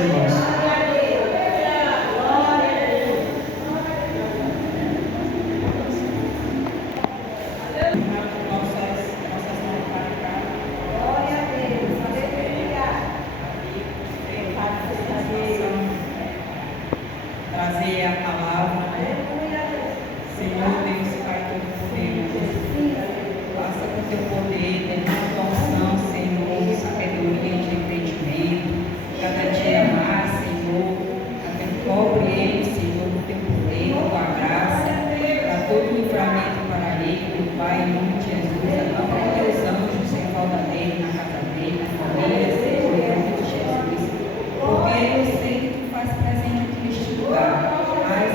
ser nosso. Trazer a palavra, Senhor Deus, Pai Todo-Poderoso, passa com teu poder, derrama tua unção, Senhor, sabedoria de entendimento, cada dia mais, Senhor, cobre ele, Senhor, com teu poder, com tua graça, dá todo o livramento para ele, meu Pai, em nome de Jesus, acampa com teus anjos sem falta dele, na casa dele, na família, Senhor, em nome de Jesus, porque eu sei que tu faz presente aqui neste lugar. Mas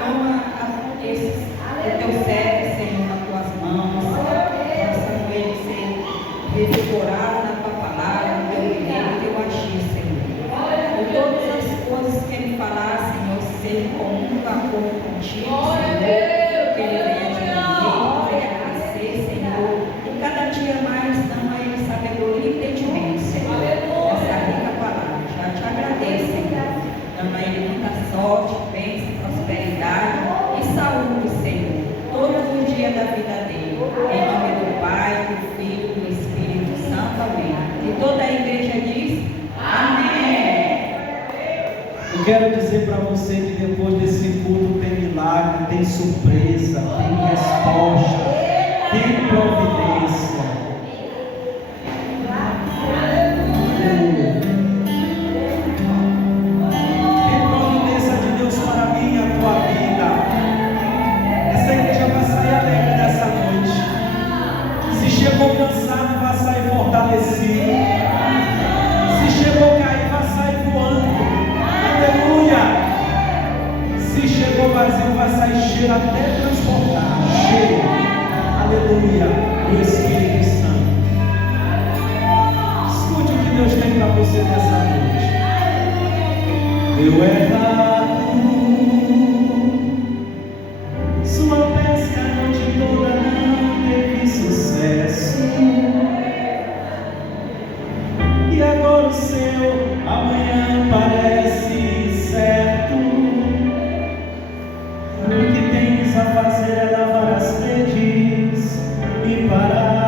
toma o teu servo, Senhor, nas tuas mãos, faça ele ser revigorado na tua palavra, no teu querer, no teu agir, Senhor. Por todas as coisas que ele falar, Senhor, seja comum de acordo contigo, Senhor, que ele venha diminuir, venha crescer, Senhor, e cada dia mais dando a ele sabedoria e entendimento, Senhor, essa rica palavra. Já te agradeço, Senhor, dando a ele muita sorte, bênção, prosperidade e saúde, Senhor, todos os dias da vida dele. Em nome do Pai, do Filho e do Espírito Santo. Amém. E toda a igreja diz amém. Eu quero dizer para você que depois desse culto tem milagre, tem surpresa, tem resposta, tem providência. Chegou cansado, vai sair fortalecido. Se chegou caído, vai sair voando. Aleluia. Se chegou vazio, vai sair cheio até transportar. Cheio. Aleluia. O Espírito Santo. Escute o que Deus tem para você nessa noite. Deu errado. Sua pesca a noite toda não teve sucesso. E agora o seu amanhã parece certo. O que tens a fazer é lavar as redes e parar.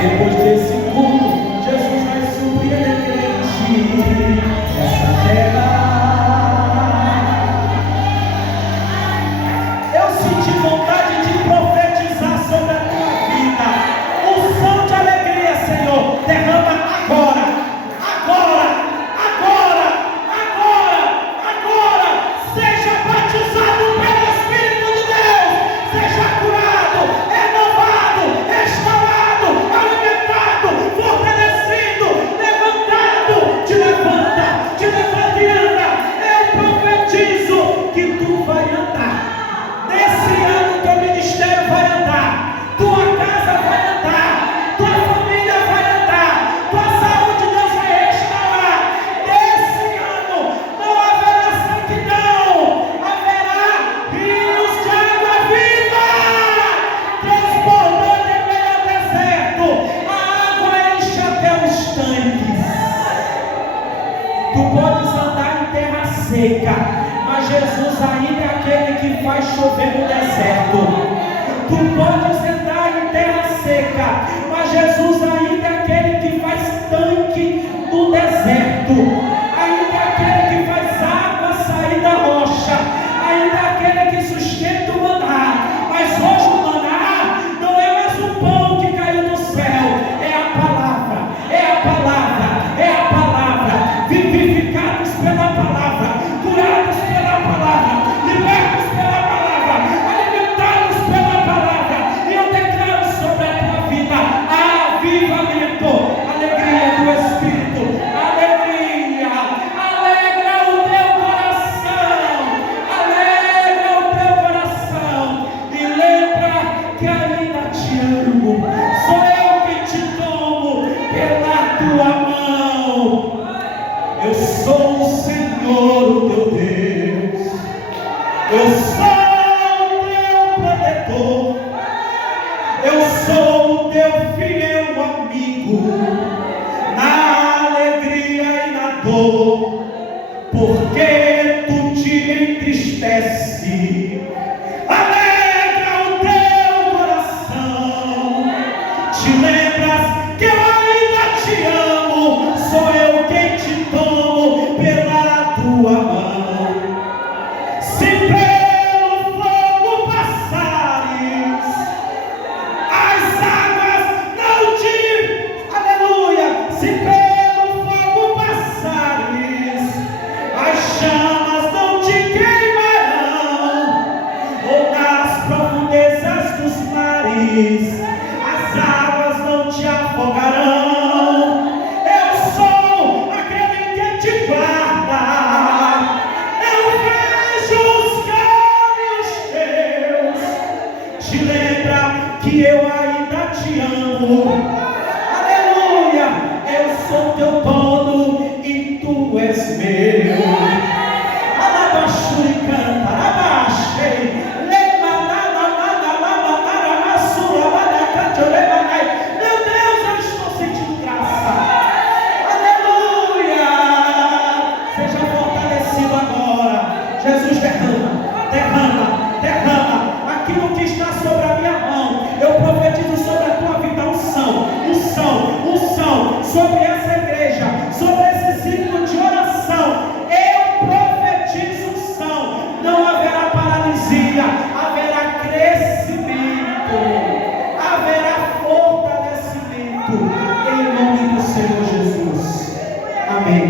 Depois desse culto, Jesus vai surpreender essa terra. Eu senti vontade de profetizar sobre a tua vida. Unção de alegria, Senhor, derrama agora, agora, agora, agora, agora. Seja batizado pelo Espírito de Deus, seja curado, renovado, restaurado, alimentado, fortalecido, levantado. Te levanta e anda. Eu profetizo que tu vai andar. Nesse ano teu ministério vai andar, tua casa vai andar, tua família vai andar, tua saúde Deus vai restaurar. Nesse ano não haverá sequidão, haverá rios de água viva, transbordando em meio ao deserto. A água enche até os tanques. Tu podes andar em terra seca, mas Jesus ainda é aquele que faz chover no deserto. Tu podes andar em terra seca, mas Jesus ainda é aquele que faz tanque no deserto. Ainda é aquele que faz água sair da rocha. Ainda é aquele que sustenta o maná. Mas hoje o maná não é mais o pão que caiu do céu, é a palavra, é a palavra, é a palavra. Vivificados pela palavra, curados pela palavra, libertos pela palavra, alimentados pela palavra. E eu declaro sobre a tua vida avivamento, alegria do Espírito, alegria. Alegra o teu coração, alegra o teu coração. E lembra que ainda te amo. Sou eu que te tomo pela tua mão. Eu sou o Senhor, o teu Deus. Eu sou o teu protetor. Eu sou o teu fiel amigo, na alegria e na dor. Porque tu te entristece, alegra o teu coração. Te lembras que eu ainda te amo. Sou eu quem te tomo pela tua mão. Se pelo fogo passares, as águas não te, aleluia. Se pelo fogo passares, as chamas não te queimarão. Ou nas profundezas dos mares, as águas não te afogarão. Eu sou aquele que te guarda. Eu vejo os caminhos teus. Te lembra que eu ainda te amo. Aleluia. Eu sou teu dono e tu és meu. Alabaxuri canta, alabaxei. Meu Deus, eu estou sentindo graça. Aleluia. Seja fortalecido agora. Jesus derrama, derrama, derrama aquilo que está sobre a minha mão. Eu profetizo sobre a tua vida unção, unção, unção sobre essa igreja, sobre esse ciclo de oração. Eu profetizo unção. Não haverá paralisia, haverá crescimento, haverá fortalecimento em nome do Senhor Jesus. Amém.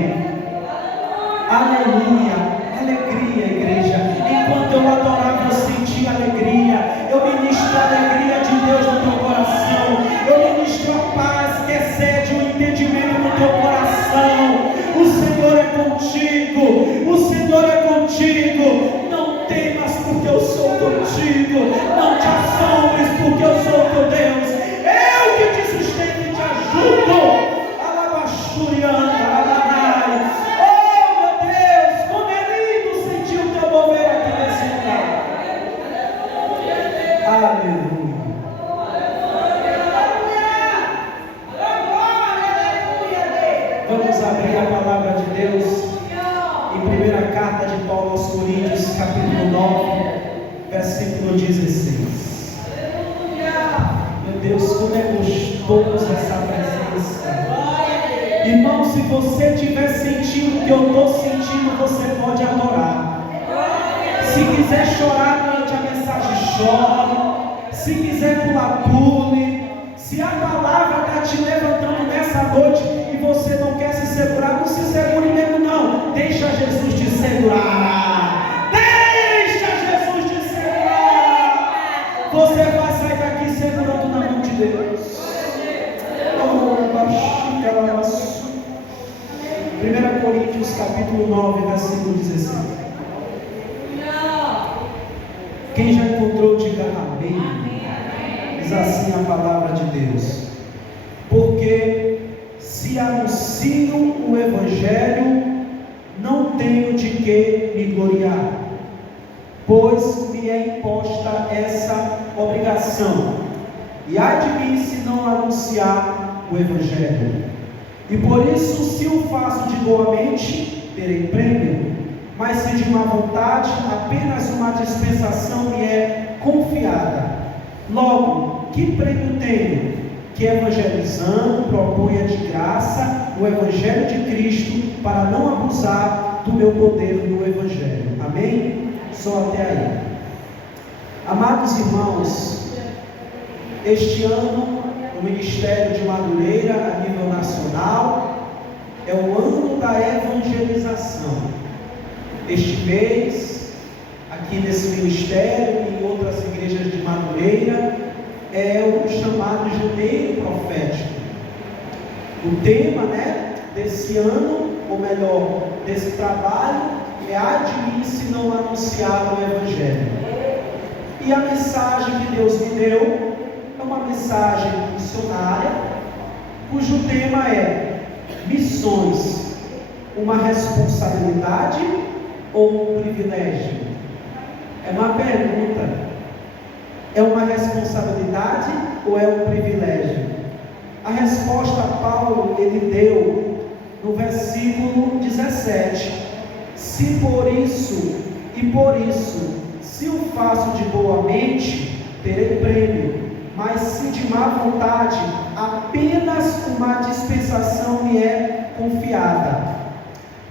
Aleluia. Alegria, igreja. Enquanto eu adorava, eu senti alegria. Eu ministro a alegria de Deus no teu coração. Eu ministro a paz que excede o entendimento no teu coração. O Senhor é contigo. O Senhor é contigo. Não temas, porque eu sou contigo. Não te assombres, porque eu sou teu Deus. Eu que te sustento e te ajudo. Alabaxuriana, alabai. Oh, meu Deus, como é lindo sentir o teu mover aqui nesse lugar. Aleluia. Vamos abrir a palavra de Deus em primeira carta de Paulo aos Coríntios, capítulo 9, versículo 16. Meu Deus, como é gostoso essa presença. Irmão, se você estiver sentindo o que eu estou sentindo, você pode adorar. Se quiser chorar durante a mensagem, chore. Se quiser pular, pule. Se a palavra está te levantando nessa noite e você não quer se segurar, não se segure mesmo não. Deixa Jesus te segurar. Deixa Jesus te segurar. Você vai sair daqui segurando na mão de Deus. 1 Coríntios capítulo 9, versículo 16. Quem já encontrou, diga amém. Diz assim a palavra de Deus: porque se anuncio o Evangelho, não tenho de que me gloriar, pois me é imposta essa obrigação, e ai de mim se não anunciar o Evangelho. E por isso, se o faço de boa mente, terei prêmio, mas se de má vontade, apenas uma dispensação me é confiada. Logo, que prêmio tenho? Que evangelizando proponha de graça o Evangelho de Cristo, para não abusar do meu poder no Evangelho. Amém? Só até aí. Amados irmãos, este ano o Ministério de Madureira a nível nacional é o ano da evangelização. Este mês, aqui nesse ministério e em outras igrejas de Madureira, é o chamado Janeiro Profético. O tema, desse ano, ou melhor, desse trabalho, é ai de mim se não anunciar o Evangelho. E a mensagem que Deus me deu é uma mensagem missionária, cujo tema é missões, uma responsabilidade ou um privilégio? É uma pergunta. É uma responsabilidade ou é um privilégio? A resposta Paulo ele deu no versículo 17: se por isso e por isso, se o faço de boa mente, terei prêmio, mas se de má vontade, apenas uma dispensação me é confiada.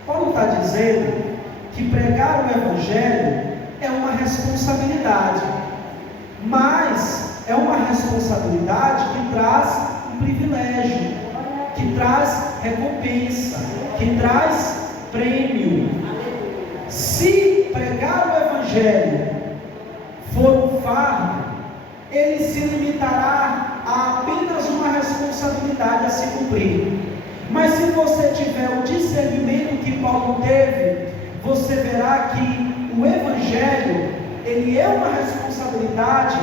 Paulo está dizendo que pregar o Evangelho é uma responsabilidade, mas é uma responsabilidade que traz um privilégio, que traz recompensa, que traz prêmio. Se pregar o Evangelho for um fardo, ele se limitará a apenas uma responsabilidade a se cumprir. Mas se você tiver o discernimento que Paulo teve, você verá que o Evangelho, ele é uma responsabilidade,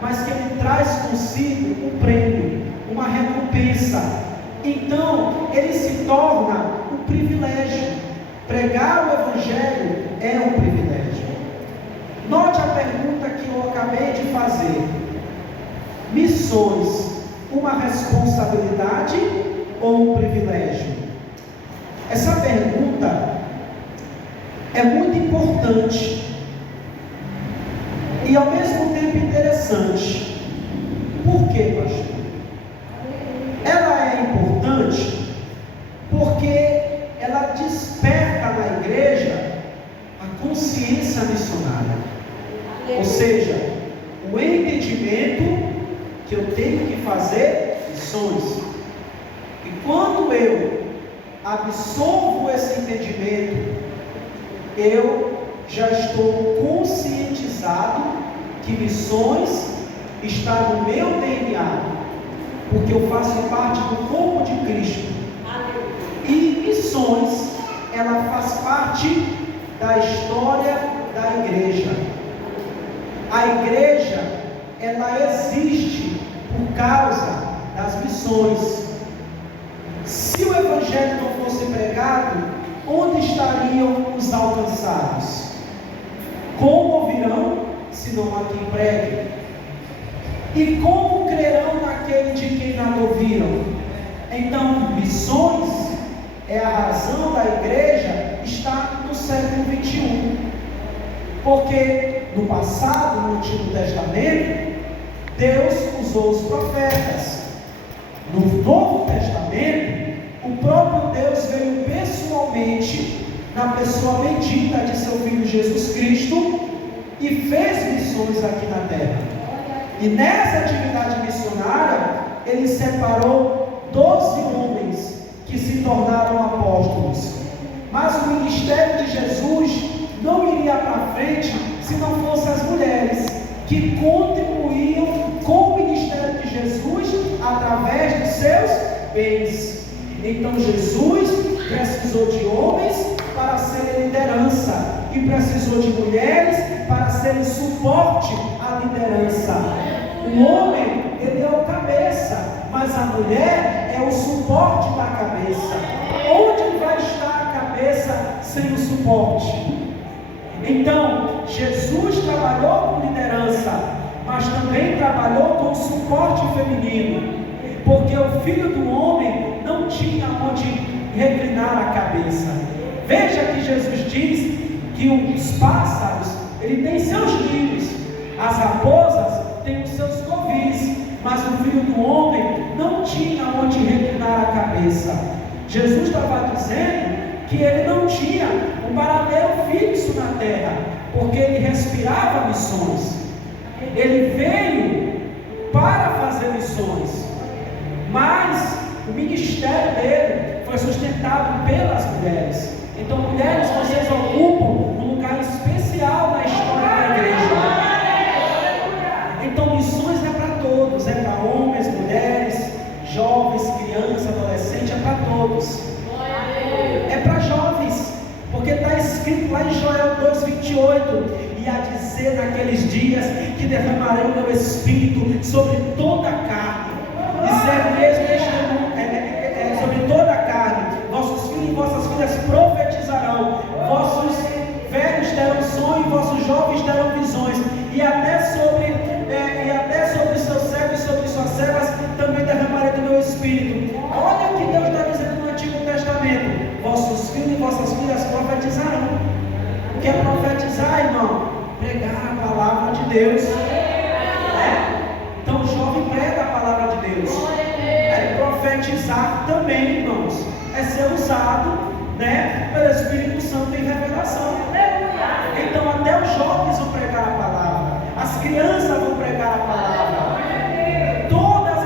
mas que ele traz consigo um prêmio, uma recompensa. Então, ele se torna um privilégio. Pregar o Evangelho é um privilégio. Note a pergunta que eu acabei de fazer: missões, uma responsabilidade ou um privilégio? Essa pergunta é muito importante e ao mesmo tempo interessante. Por quê, pastor? Ela é importante porque ela desperta na igreja a consciência missionária, ou seja, o entendimento que eu tenho que fazer missões. E quando eu absorvo esse entendimento, eu já estou conscientizado que missões está no meu DNA, porque eu faço parte do corpo de Cristo. E missões, ela faz parte da história da igreja. A igreja, ela existe por causa das missões. Se o Evangelho não fosse pregado, onde estariam os alcançados? Como ouvirão, se não há quem pregue? E como crerão naquele de quem não ouviram? Então, missões é a razão da igreja estar no século 21. Porque no passado, no Antigo Testamento, Deus usou os profetas. No Novo Testamento, o próprio Deus veio pessoalmente na pessoa bendita de seu Filho Jesus Cristo e fez missões aqui na terra. E nessa atividade missionária, Ele separou 12 homens que se tornaram apóstolos. Mas o ministério de Jesus não iria para frente se não fossem as mulheres que contribuíam com o ministério de Jesus através dos seus bens. Então Jesus precisou de homens para serem liderança e precisou de mulheres para serem suporte à liderança. O homem, ele é o cabeça, mas a mulher é o suporte da cabeça. Onde vai estar a cabeça sem o suporte? Então, Jesus trabalhou com liderança, mas também trabalhou com o suporte feminino, porque o Filho do Homem não tinha onde reclinar a cabeça. Veja que Jesus diz que os pássaros, ele tem seus ninhos, as raposas têm os seus covis, mas o Filho do Homem não tinha onde reclinar a cabeça. Jesus estava dizendo que ele não tinha um paradeiro fixo na terra, porque ele respirava missões. Ele veio para fazer missões, mas o ministério dele foi sustentado pelas mulheres. Então, mulheres, vocês ocupam um lugar especial na história da igreja. Então, missões é para todos, é para homens, mulheres, jovens, crianças, adolescentes, é para todos. É para jovens, porque está escrito lá em Joel 2,28: e a dizer naqueles dias que derramarei o meu espírito sobre toda a carne, sobre toda a carne, vossos filhos e vossas filhas profetizarão, vossos velhos terão sonhos, vossos jovens terão visões, e até sobre os seus servos e sobre suas servas também derramarei do meu espírito. Olha o que Deus está dizendo no Antigo Testamento: vossos filhos e vossas filhas profetizarão. O que é profetizar, irmão? Pregar a palavra de Deus. Então o jovem prega a palavra de Deus. Profetizar também, irmãos, é ser usado, pelo Espírito Santo em revelação. Então até os jovens vão pregar a palavra, as crianças vão pregar a palavra, todas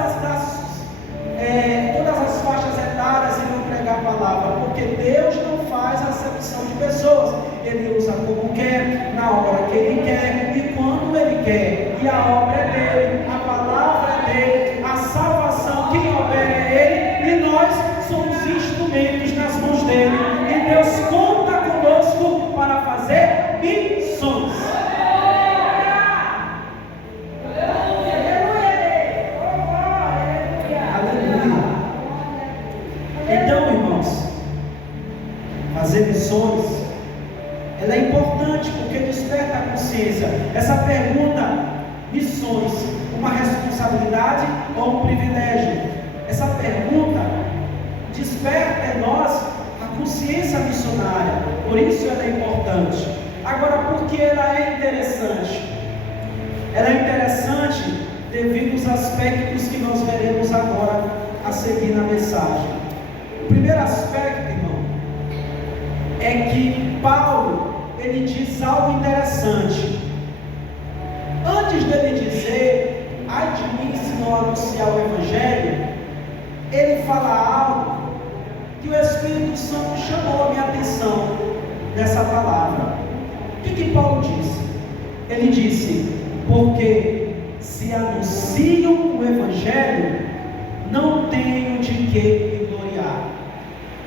as faixas etárias irão pregar a palavra, porque Deus não faz acepção de pessoas. Ele usa como quer, na hora que Ele quer e quando Ele quer. E a obra é dele, a palavra é dele, a salvação, quem opera é Ele, e nós somos instrumentos nas mãos dele. E Deus conta conosco para fazer missões. Aleluia. Então, irmãos, fazer missões, ela é importante porque desperta a consciência. Essa pergunta, missões, uma responsabilidade ou um privilégio? Essa pergunta desperta em nós a consciência missionária. Por isso ela é importante. Agora, por que ela é interessante? Ela é interessante devido aos aspectos que nós veremos agora a seguir na mensagem. O primeiro aspecto, irmão, é que Paulo, ele diz algo interessante. Antes dele dizer, ai de mim se não anunciar o Evangelho, ele fala algo que o Espírito Santo chamou a minha atenção nessa palavra. O que Paulo disse? Ele disse: porque se anuncio o Evangelho, não tenho de que me gloriar.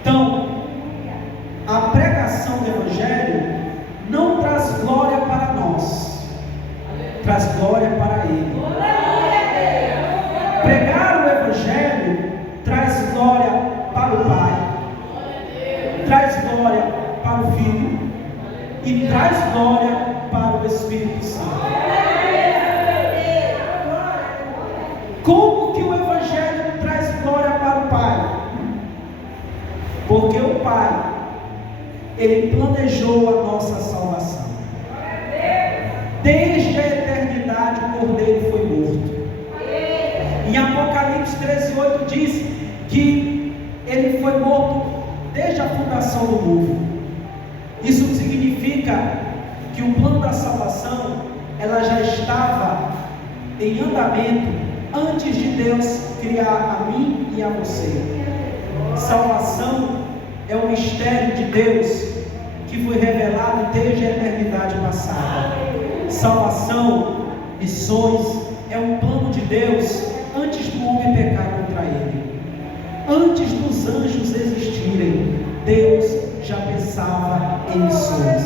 Então, a pregação do Evangelho não traz glória para nós, traz glória para Ele. Pregar o Evangelho traz glória para o Pai, traz glória para o Filho e traz glória para o Espírito Santo. Como que o Evangelho traz glória para o Pai? Porque o Pai, Ele planejou a nossa salvação. Desde a eternidade o Cordeiro foi morto. 28 diz que ele foi morto desde a fundação do mundo. Isso significa que o plano da salvação, ela já estava em andamento antes de Deus criar a mim e a você. Salvação é um mistério de Deus que foi revelado desde a eternidade passada. Salvação, missões, é um plano de Deus antes do homem pecar contra ele. Antes dos anjos existirem, Deus já pensava em missões.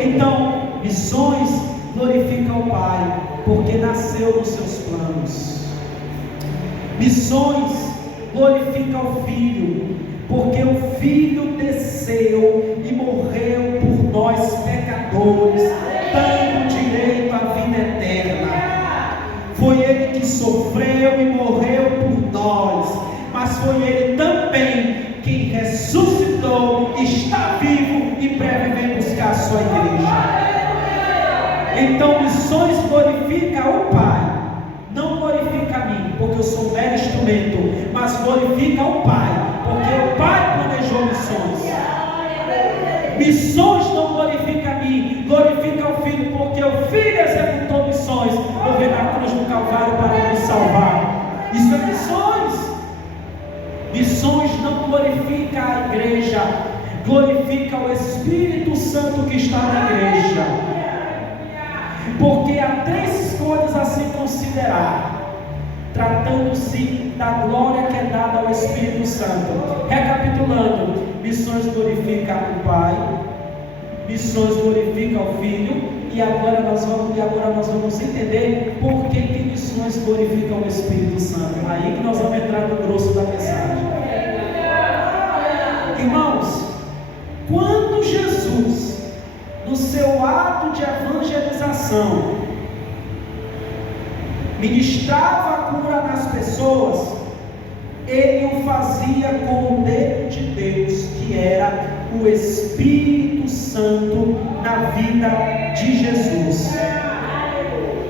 Então, missões glorificam o Pai, porque nasceu nos seus planos. Missões glorificam o Filho, porque o Filho desceu e morreu por nós pecadores, dando direito à vida eterna. Foi Ele que sofreu e morreu por nós, mas foi Ele também quem ressuscitou, está vivo e breve vem buscar a sua igreja. Então, missões glorifica o Pai, não glorifica a mim, porque eu sou um mero instrumento, mas glorifica o Pai, porque o Pai planejou missões. Missões não glorifica a mim, glorifica o Filho, porque o Filho executou missões, morreu na cruz do Calvário para me salvar. Isso é missões. Missões não glorifica a igreja, glorifica o Espírito Santo que está na igreja. Porque há três coisas a se considerar, tratando-se da glória que é dada ao Espírito Santo. Recapitulando: missões glorifica o Pai, missões glorifica o Filho, e agora nós vamos entender por que missões glorificam o Espírito Santo. Aí que nós vamos entrar no grosso da mensagem. Irmãos, quando Jesus, no seu ato de evangelização, ministrava a cura nas pessoas, ele o fazia com o dedo de Deus, que era o Espírito Santo na vida de Jesus.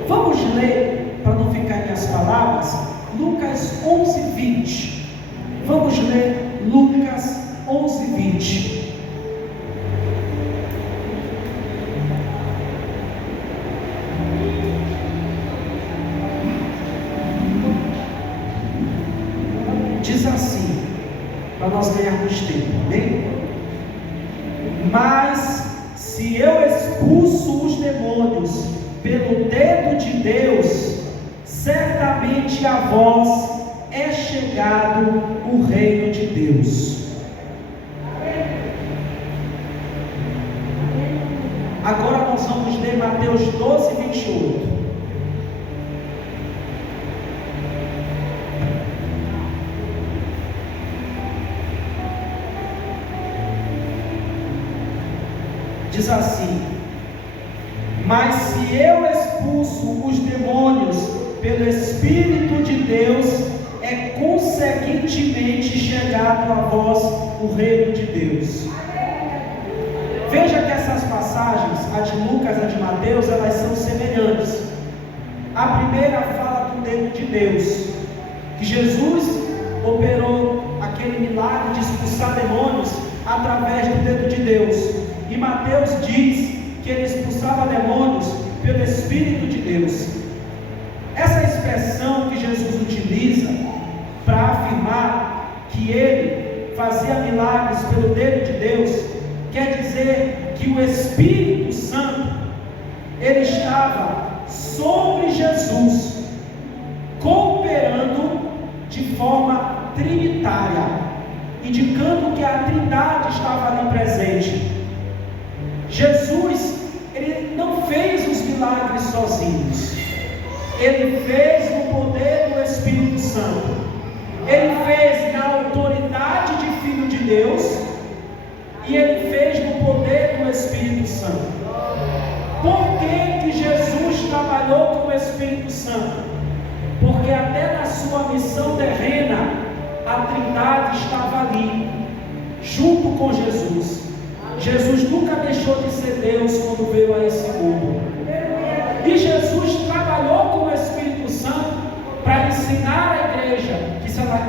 Vamos ler, para não ficar em minhas palavras, Lucas 11:20. Vamos ler Lucas 11:20. Diz assim, para nós ganharmos tempo, amém? Mas se eu expulso os demônios pelo dedo de Deus, certamente a vós é chegado o reino de Deus. Agora nós vamos ler Mateus 12:28. Diz assim: mas se eu expulso os demônios pelo Espírito de Deus, é conseguintemente chegado a vós o reino de Deus. Veja que essas passagens, a de Lucas e a de Mateus, elas são semelhantes. A primeira fala do dedo de Deus, que Jesus operou aquele milagre de expulsar demônios através do dedo de Deus. E Mateus diz que ele expulsava demônios pelo Espírito de Deus. Essa expressão que Jesus utiliza para afirmar que ele fazia milagres pelo dedo de Deus, quer dizer que o Espírito Santo, ele estava sobre Jesus, cooperando de forma trinitária, indicando que a Trindade estava ali presente. Jesus, ele não fez os milagres sozinhos, ele fez no poder do Espírito Santo, ele fez na autoridade de Filho de Deus, e ele fez no poder do Espírito Santo. Por que Jesus trabalhou com o Espírito Santo? Porque até na sua missão terrena, a Trindade estava ali, junto com Jesus. Jesus nunca deixou de ser Deus quando veio a esse mundo. E Jesus trabalhou com o Espírito Santo para ensinar a igreja que se ela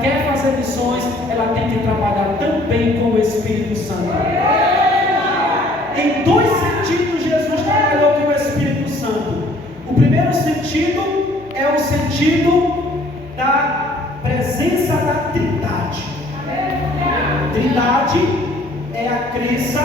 trabalhar também com o Espírito Santo. Em dois sentidos Jesus trabalhou com o Espírito Santo. O primeiro sentido é o sentido da presença da Trindade. Trindade é a crença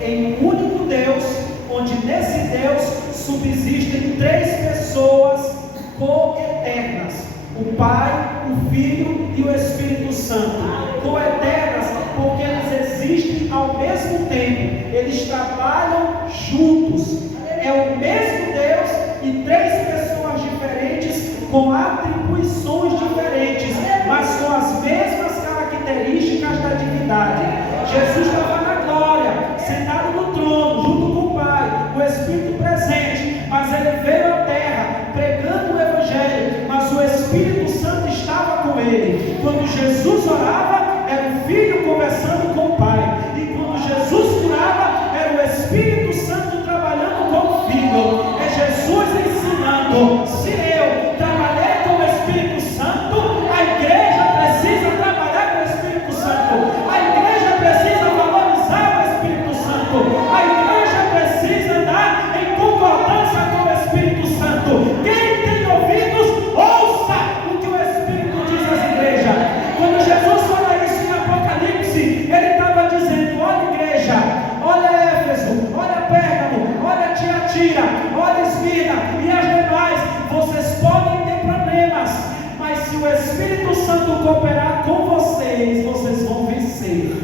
em um único Deus, onde nesse Deus subsistem três pessoas coeternas: o Pai, o Filho e o Espírito Santo. Coeternas porque eles existem ao mesmo tempo, eles trabalham juntos. É o mesmo Deus e três pessoas diferentes, com atribuições diferentes, mas com as mesmas características da divindade. Jesus estava na glória, sentado no trono, junto com o Pai, o Espírito presente, mas ele veio à terra pregando o Evangelho, mas o Espírito Santo estava com ele. Quando Jesus orava, era o Filho conversando com o Pai, e quando Jesus curava, era o Espírito Santo trabalhando com o Filho. É Jesus ensinando: se eu trabalhei com o Espírito Santo, a igreja precisa trabalhar com o Espírito Santo, a igreja precisa valorizar o Espírito Santo, a igreja precisa andar em concordância com o Espírito Santo. Quem tem ouvidos, ouça o que o Espírito diz às igrejas. Quando Jesus fala isso em Apocalipse, ele estava dizendo: olha igreja, olha Éfeso, olha Pérgamo, olha Tiatira, olha Esmirna e as demais, vocês podem ter problemas, mas se o Espírito Santo cooperar com vocês, vocês vão vencer.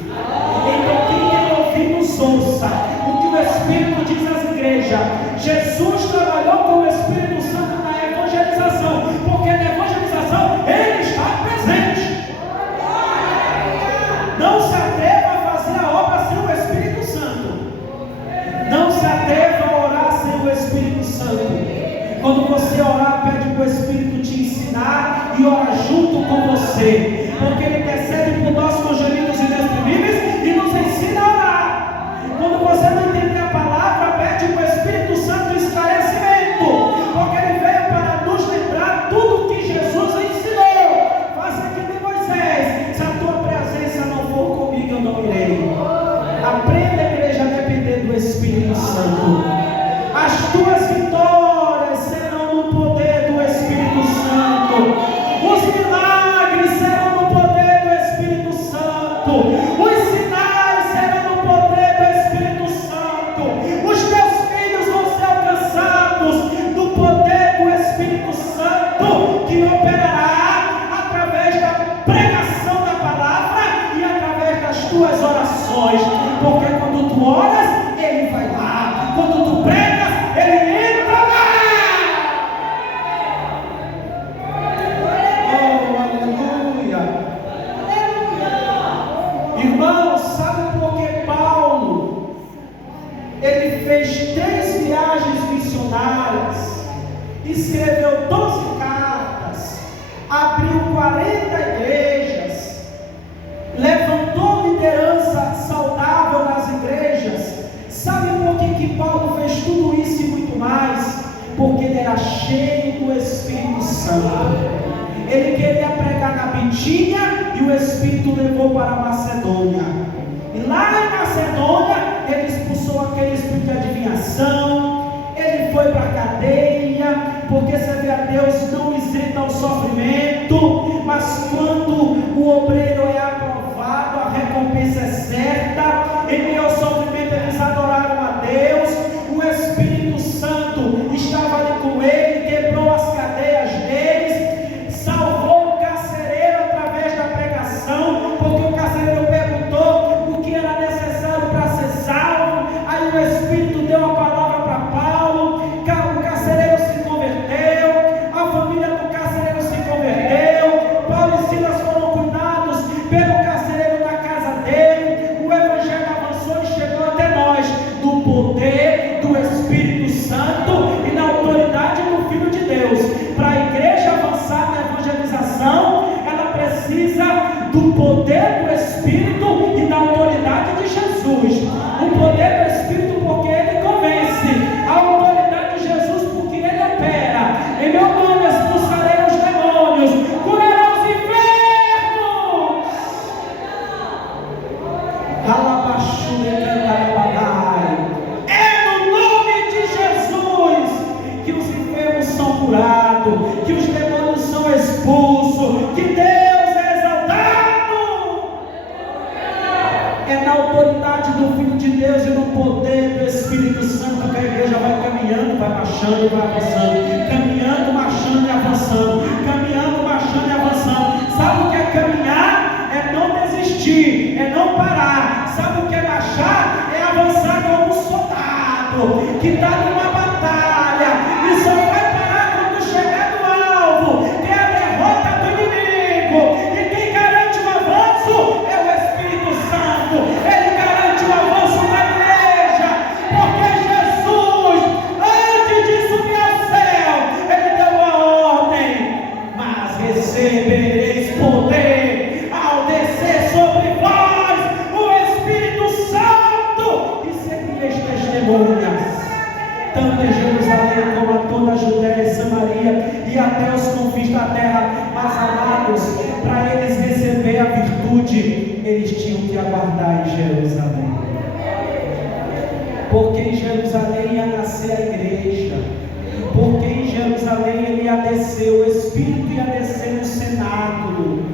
Então quem tem ouvidos, ouça o que o Espírito diz às igrejas. Jesus trabalhou com o Espírito Santo na evangelização, porque na evangelização ele está presente. Não se atreva a fazer a obra sem o Espírito Santo. Não se atreva a orar sem o Espírito Santo. Quando você orar, pede para o Espírito te ensinar e ora junto com você, porque ele percebe por nós com gemidos inexprimíveis e nos ensina a orar. Quando você não entender a palavra, pede para o Espírito Santo esclarecimento, porque ele veio para nos lembrar tudo o que Jesus ensinou. Faça que nem Moisés: se a tua presença não for comigo, eu não irei. Aprenda, igreja, a depender do Espírito Santo. As tuas vitórias serão no poder do Espírito Santo. Os milagres serão no poder do Espírito Santo. Os sinais serão no poder do Espírito Santo. Os teus filhos vão ser alcançados no poder do Espírito Santo, que operará através da pregação da palavra e através das tuas orações. Porque quando tu oras, ele vai lá. Quando tu pregas, ele entra lá. Oh, aleluia. Irmãos, sabe por que Paulo ele fez 3 viagens missionárias, escreveu 12 cartas, abriu 40 igrejas, levantou liderança saudável nas igrejas? Sabe por que Paulo fez tudo isso e muito mais? Porque ele era cheio do Espírito Santo. Ele queria pregar na Bitínia e o Espírito levou para a Macedônia. E lá em Macedônia ele expulsou aquele espírito de adivinhação. Ele foi para a cadeia, porque servir a Deus não isenta ao sofrimento, mas quando o obreiro é aprovado, a recompensa é certa. Em meio ao sofrimento eles adoraram a Deus. O Espírito Santo estava ali com ele, quebrou as cadeias deles, salvou o carcereiro através da pregação, porque o carcereiro perguntou o que era necessário para ser salvo. Aí o Espírito deu a palavra para Paulo, o carcereiro se converteu, a família do carcereiro se converteu, Paulo e Silas foram cuidados pelo carcereiro na casa dele. O Evangelho avançou e chegou até nós, no poder do Espírito Santo e na autoridade do Filho de Deus. Para a igreja avançar na evangelização, ela precisa do poder do Espírito e da autoridade de Jesus. O poder do Espírito porque ele convence, a autoridade de Jesus porque ele opera. Em meu nome expulsarei os demônios, curarei os enfermos. marchando e vai avançando, caminhando, marchando e avançando, caminhando, marchando e avançando. Sabe o que é caminhar? É não desistir, é não parar. Sabe o que é marchar? É avançar como um soldado que está numa batalha e só vai parar quando chegar no alvo, que é a derrota do inimigo. E quem garante o avanço é o Espírito Santo. Ele garante o avanço da igreja, porque Jesus, antes de subir ao céu, ele deu a ordem: mas recebereis poder ao descer sobre vós o Espírito Santo, e sereis testemunhas, tanto em Jerusalém como a toda a Judéia e Samaria e até os confins da terra. Mas, amados, para eles receber a virtude, eles tinham que aguardar em Jerusalém, porque em Jerusalém ia nascer a igreja, porque em Jerusalém ele ia descer, o Espírito ia descer no cenáculo,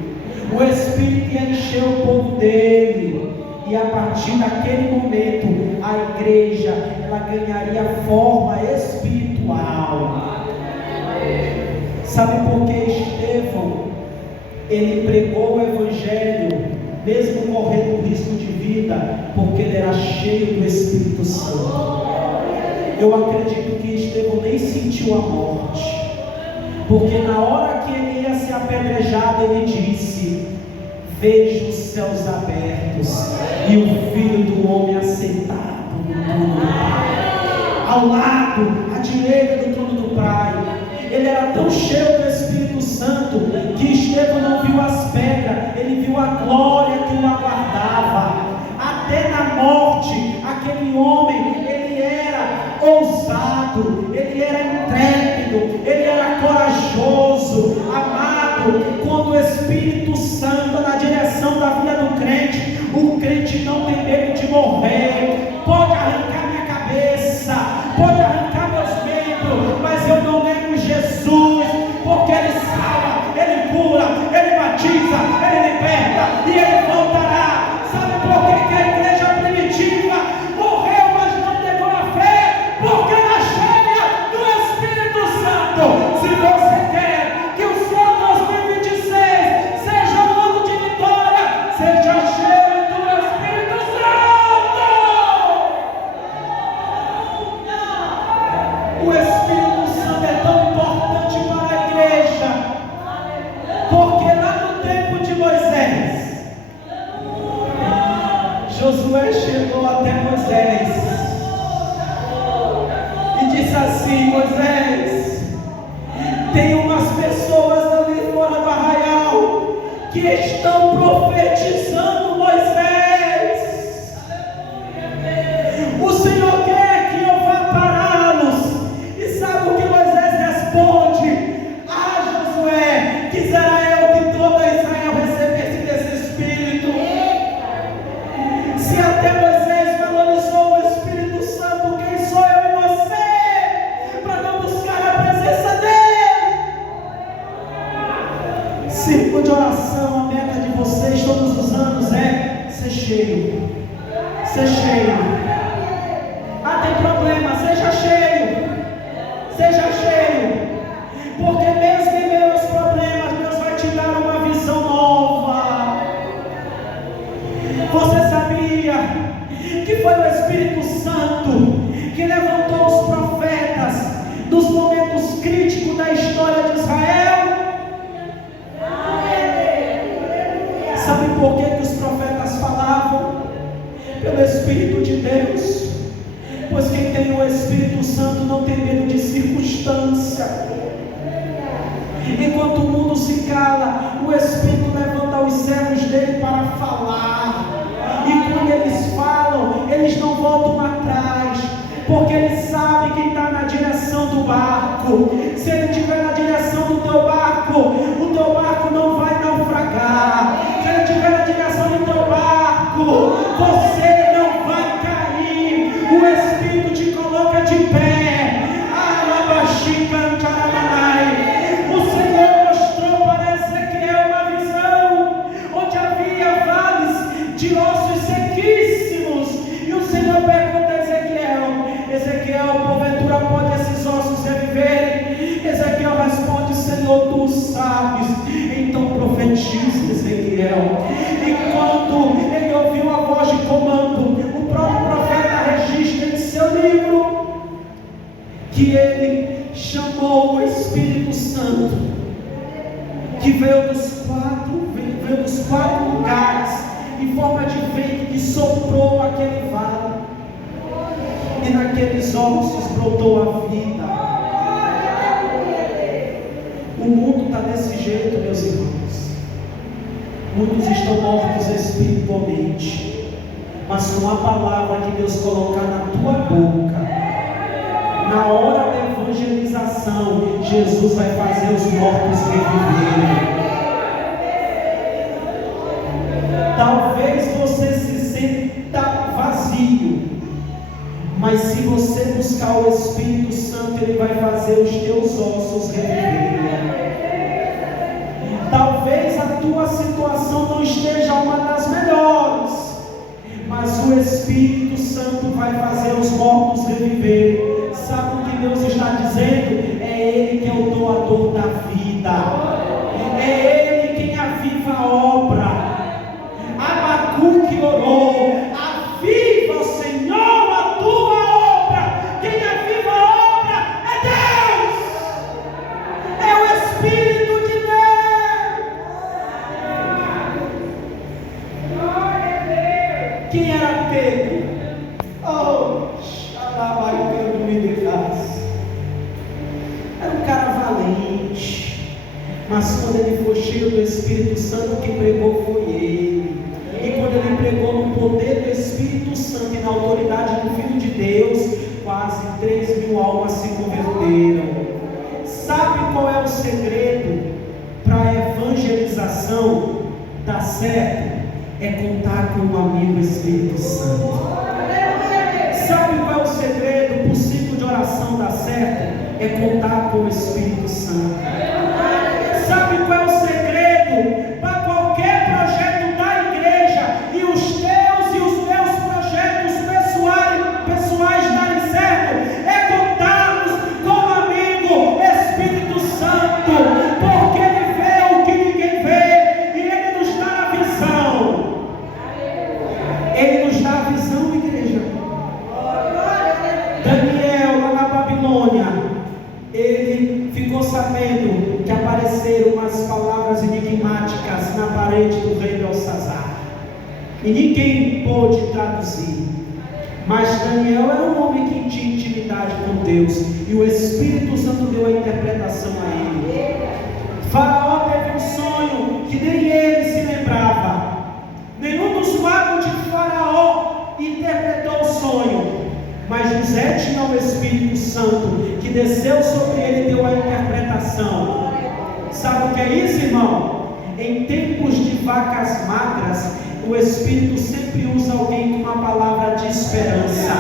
o Espírito ia encher o povo dele, e a partir daquele momento a igreja ela ganharia forma espiritual. Sabe por que Estevão ele pregou o evangelho mesmo correndo risco de vida? Porque ele era cheio do Espírito Santo. Eu acredito que Estevão nem sentiu a morte, porque na hora que ele ia ser apedrejado, ele disse: vejo os céus abertos e o Filho do Homem assentado no trono do Pai, ao lado, à direita do trono do Pai. Ele era tão cheio do Espírito Santo que Estevão não viu as pedras, ele viu a glória que o aguardava. Até na morte, aquele homem, ele era ousado, ele era intrépido, ele era corajoso. Amado, quando o Espírito Santo na direção da vida do crente, o crente não tem medo de morrer. Pode arrancar minha cabeça, pode arrancar meus membros, mas eu não nego Jesus, porque Ele salva, Ele cura, Ele batiza, Ele liberta e Ele voltará. Sabe por que a igreja primitiva morreu, mas não negou a fé? Porque era cheia do Espírito Santo. Se você quer que o seu 2026 seja um ano de vitória, seja cheio do Espírito Santo. O Espírito Santo é tão importante para a igreja, porque lá no tempo de Moisés, Josué chegou até Moisés e disse assim: Moisés, tem umas pessoas ali fora do arraial que estão profetizando, Moisés. O Senhor quer que eu vá pará-los. E sabe o que Moisés responde? Ah, Josué, quisera eu que toda Israel recebesse desse Espírito. Se até Moisés valorizou o Espírito Santo, quem sou eu e você para não buscar a presença dele? Círculo de oração, a meta de vocês todos os anos é ser cheio. Ser cheio. Ah, tem problema, seja cheio. Seja cheio. Porque mesmo em meio aos problemas, Deus vai te dar uma visão nova. Você sabia que foi o Espírito Santo que levantou os profetas nos momentos críticos da história de Israel? Sabe por que os profetas falavam? Pelo Espírito de Deus. Pois quem tem o Espírito Santo não tem medo de circunstância. Enquanto o mundo se cala, o Espírito levanta os servos dele para falar. E quando eles falam, eles não voltam atrás, porque eles sabem quem está na direção do barco. Se ele estiver na direção do teu barco, o teu barco não vai naufragar. Se ele estiver na direção do teu barco, você não vai cair. O Espírito te coloca de pé. O Senhor mostrou para Ezequiel uma visão onde havia vales de ossos sequíssimos. E o Senhor pergunta a Ezequiel: Ezequiel, porventura pode esses ossos sabes. Então profetiza, Ezequiel. E quando ele ouviu a voz de comando, o próprio profeta registra em seu livro que ele chamou o Espírito Santo, que veio dos quatro lugares, em forma de vento, que soprou aquele vale, e naqueles ossos brotou a vida. O mundo está desse jeito, meus irmãos. Muitos estão mortos espiritualmente, mas com a palavra que Deus colocar na tua boca, na hora da evangelização, Jesus vai fazer os mortos reviverem. Talvez você se sinta vazio, mas se você buscar o Espírito Santo, Ele vai fazer os teus ossos reviverem. Talvez a tua situação não esteja uma das melhores, mas o Espírito Santo vai fazer os mortos reviverem. Sabe o que Deus está dizendo? É Ele que é o doador da vida, é Ele quem aviva a obra. Abacuque orou: aviva, Senhor, a tua obra. Quem aviva a obra é Deus, é o Espírito de Deus. Quem era Pedro? Era um cara valente, mas quando ele foi cheio do Espírito Santo, quem pregou foi ele. E quando ele pregou no poder do Espírito Santo e na autoridade do Filho de Deus, quase 3.000 almas se converteram. Sabe qual é o segredo para a evangelização dar certo? É contar com um amigo Espírito Santo. Sabe qual é o segredo para o ciclo de oração dar certo? É contar com o Espírito Santo. Sabe qual é o segredo para qualquer projeto da igreja e os teus e os meus projetos pessoais darem certo? É contarmos com o amigo Espírito Santo, porque Ele vê o que ninguém vê e Ele nos dá a visão. Ele nos dá a visão, igreja. Daniel, lá na Babilônia, ele ficou sabendo que apareceram umas palavras enigmáticas na parede do rei Belsazar, e ninguém pôde traduzir. Mas Daniel era um homem que tinha intimidade com Deus, e o Espírito Santo deu a interpretação a ele. Faraó teve um sonho que nem ele se lembrava. Nenhum dos magos de Faraó interpretou o sonho, mas José tinha o Espírito Santo que desceu sobre ele e deu a interpretação. Sabe o que é isso, irmão? Em tempos de vacas magras, o Espírito sempre usa alguém com uma palavra de esperança.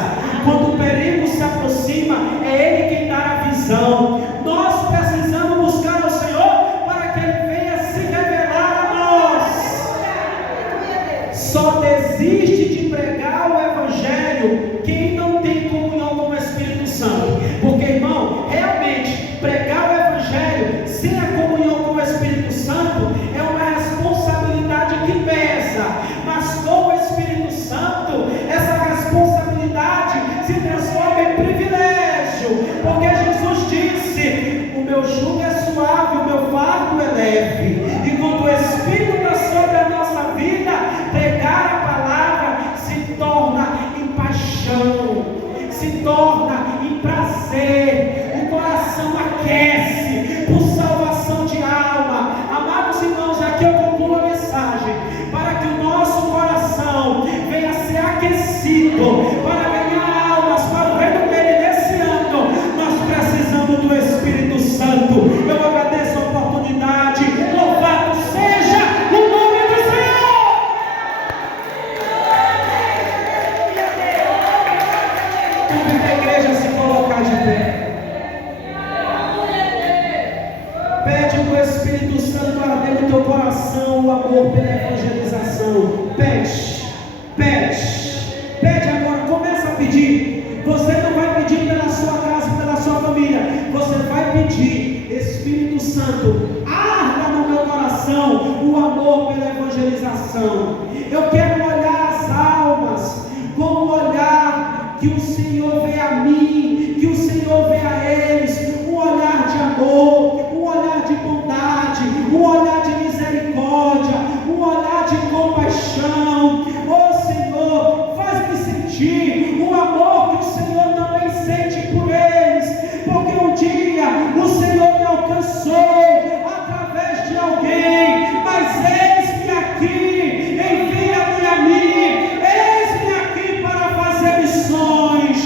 Quando o perigo se aproxima, é Ele quem dá a visão. Nós precisamos buscar o Senhor para que Ele venha se revelar a nós. Só desiste de pregar o Evangelho quem não tem comunhão com o Espírito Santo. Porque, irmão, realmente, pregar o Evangelho sem a comunhão com o Espírito Santo é uma responsabilidade que pesa. Mas com o Espírito Santo, essa responsabilidade se transforma em privilégio. Porque Jesus disse: o meu jugo é suave, o meu fardo é leve. E quando o Espírito está sobre a nossa vida, pregar a palavra se torna em paixão, se torna em prazer, o coração aquece por salvação de alma. Amados irmãos, aqui eu concluo a mensagem, para que o nosso coração venha a ser aquecido, para ganhar almas para o reino dele nesse ano. Nós precisamos do Espírito Santo. Eu agradeço a oportunidade. Louvado seja o nome do Senhor. Convido a igreja a se colocar de pé. Pede o Espírito Santo para dentro do teu coração, o amor pela evangelização. Pede agora, começa a pedir. Você não vai pedir pela sua casa, pela sua família, você vai pedir: Espírito Santo, coração o amor pela evangelização. Eu quero olhar as almas com o olhar que o Senhor vê a mim, que o Senhor vê a eles, um olhar de amor, um olhar de bondade, um olhar de misericórdia, um olhar de compaixão. Oh Senhor, faz-me sentir o amor que o Senhor também sente por eles, porque um dia o Senhor me alcançou através de alguém, mas eis-me aqui, envia-me a mim, eis-me aqui para fazer missões.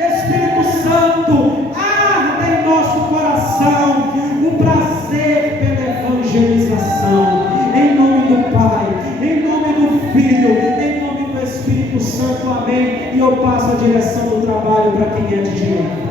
Espírito Santo, arda em nosso coração o prazer pela evangelização, em nome do Pai, em nome do Filho, em nome do Espírito Santo, amém. E eu passo a direção do trabalho para quem é de direito.